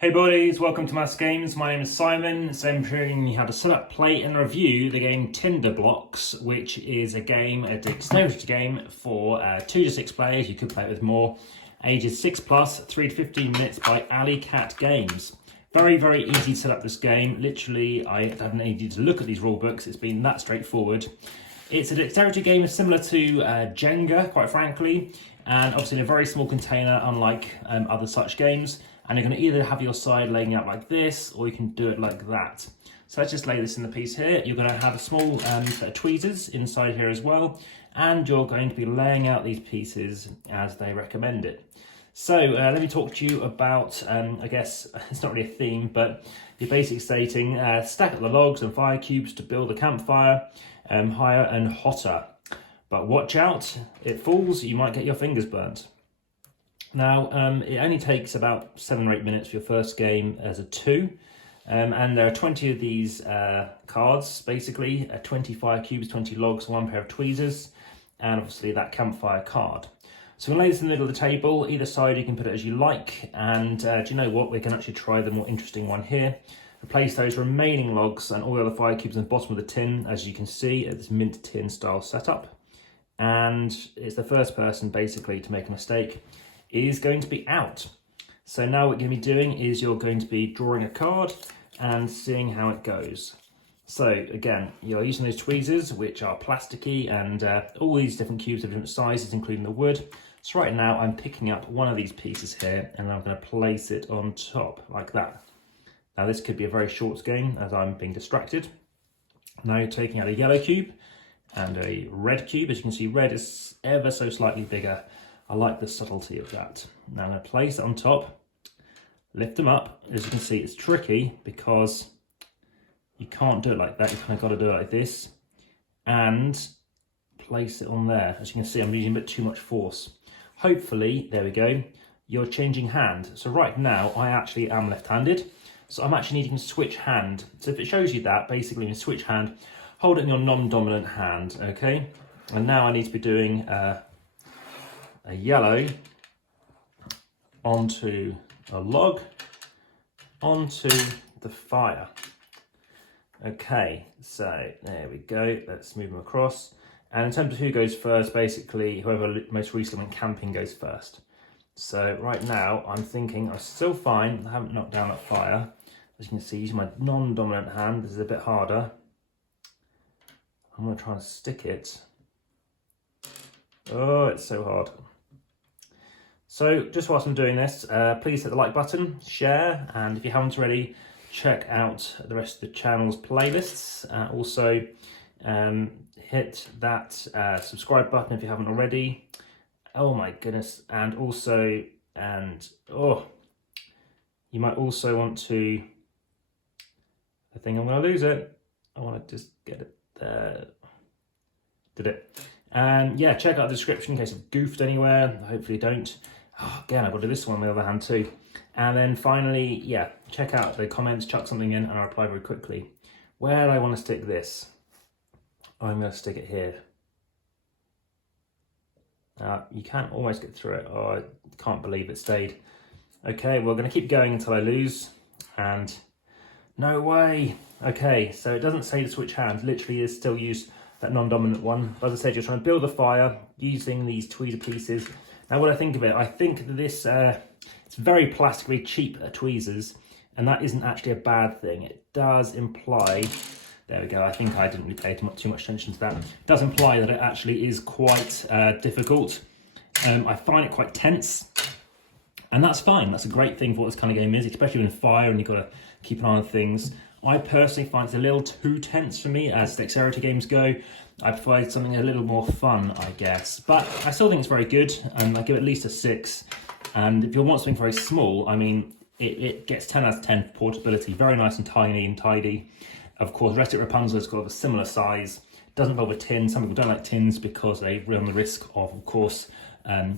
Hey buddies, welcome to Amass Games. My name is Simon. So I'm showing you how to set up, play and review the game Tinderblox, which is a dexterity game for 2 to 6 players. You could play it with more. Ages 6 plus, 3 to 15 minutes by Alley Cat Games. Very, very easy to set up this game. Literally, I haven't needed to look at these rule books. It's been that straightforward. It's a dexterity game similar to Jenga, quite frankly, and obviously in a very small container, unlike other such games. And you're going to either have your side laying out like this, or you can do it like that. So let's just lay this in the piece here. You're going to have a small set of tweezers inside here as well, and you're going to be laying out these pieces as they recommend it. So let me talk to you about, I guess, it's not really a theme, but you're basically stating, stack up the logs and fire cubes to build a campfire higher and hotter. But watch out, it falls, you might get your fingers burnt. Now, it only takes about 7 or 8 minutes for your first game as a 2. And there are 20 of these cards, basically, 20 fire cubes, 20 logs, 1 pair of tweezers, and obviously that campfire card. So we'll lay this in the middle of the table. Either side you can put it as you like, and do you know what? We can actually try the more interesting one here. Replace those remaining logs and all the other fire cubes in the bottom of the tin, as you can see, at this mint tin style setup. And it's the first person, basically, to make a mistake is going to be out. So now what you're going to be doing is you're going to be drawing a card and seeing how it goes. So again, you're using those tweezers, which are plasticky, and all these different cubes of different sizes, including the wood. So right now I'm picking up one of these pieces here and I'm going to place it on top like that. Now this could be a very short game as I'm being distracted. Now you're taking out a yellow cube and a red cube. As you can see, red is ever so slightly bigger. I like the subtlety of that. Now I'm going to place it on top, lift them up. As you can see, it's tricky because you can't do it like that. You kind of got to do it like this and place it on there. As you can see, I'm using a bit too much force. Hopefully, there we go, you're changing hand. So right now, I actually am left-handed. So I'm actually needing to switch hand. So if it shows you that, basically you switch hand, hold it in your non-dominant hand, okay? And now I need to be doing a yellow onto a log, onto the fire. Okay, so there we go. Let's move them across. And in terms of who goes first, basically, whoever most recently went camping goes first. So right now, I'm thinking I'm still fine. I haven't knocked down that fire. As you can see, using my non-dominant hand, this is a bit harder. I'm going to try and stick it. Oh, it's so hard. So just whilst I'm doing this, please hit the like button, share, and if you haven't already, check out the rest of the channel's playlists. Also, hit that subscribe button if you haven't already. Oh my goodness, and also, you might also want to, I think I'm going to lose it. I want to just get it there. Did it. And yeah, check out the description in case I've goofed anywhere. Hopefully don't. Oh, again, I've got to do this one on the other hand too. And then finally, yeah, check out the comments, chuck something in and I'll reply very quickly. Where do I want to stick this? I'm going to stick it here. You can't almost get through it. Oh, I can't believe it stayed. Okay, we're going to keep going until I lose. And no way. Okay, so it doesn't say to switch hands. Literally is still use that non-dominant one. But as I said, you're trying to build a fire using these tweezer pieces. Now, what I think of it, I think that this, it's very plastic, very cheap tweezers, and that isn't actually a bad thing. It does imply, there we go, I think I didn't really pay too much attention to that. It does imply that it actually is quite difficult. I find it quite tense, and that's fine. That's a great thing for what this kind of game is, especially in fire and you've got to keep an eye on things. I personally find it's a little too tense for me as dexterity games go. I prefer something a little more fun, I guess. But I still think it's very good, and I give it at least a 6. And if you want something very small, I mean, it gets 10 out of 10 for portability. Very nice and tiny and tidy. Of course, Retic Rapunzel has got a similar size. Doesn't bother tin. Some people don't like tins because they run the risk of course,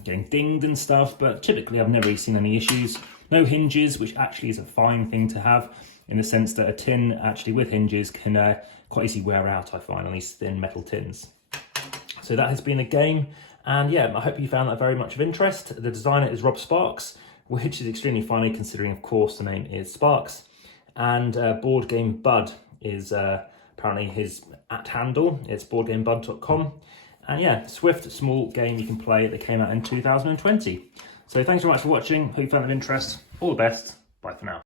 getting dinged and stuff. But typically, I've never really seen any issues. No hinges, which actually is a fine thing to have, in the sense that a tin actually with hinges can quite easily wear out, I find, on these thin metal tins. So that has been the game, and yeah, I hope you found that very much of interest. The designer is Rob Sparks, which is extremely funny considering, of course, the name is Sparks. And Board Game Bud is apparently his @handle. It's boardgamebud.com. And yeah, swift, small game you can play that came out in 2020. So thanks very much for watching. Hope you found it of interest. All the best. Bye for now.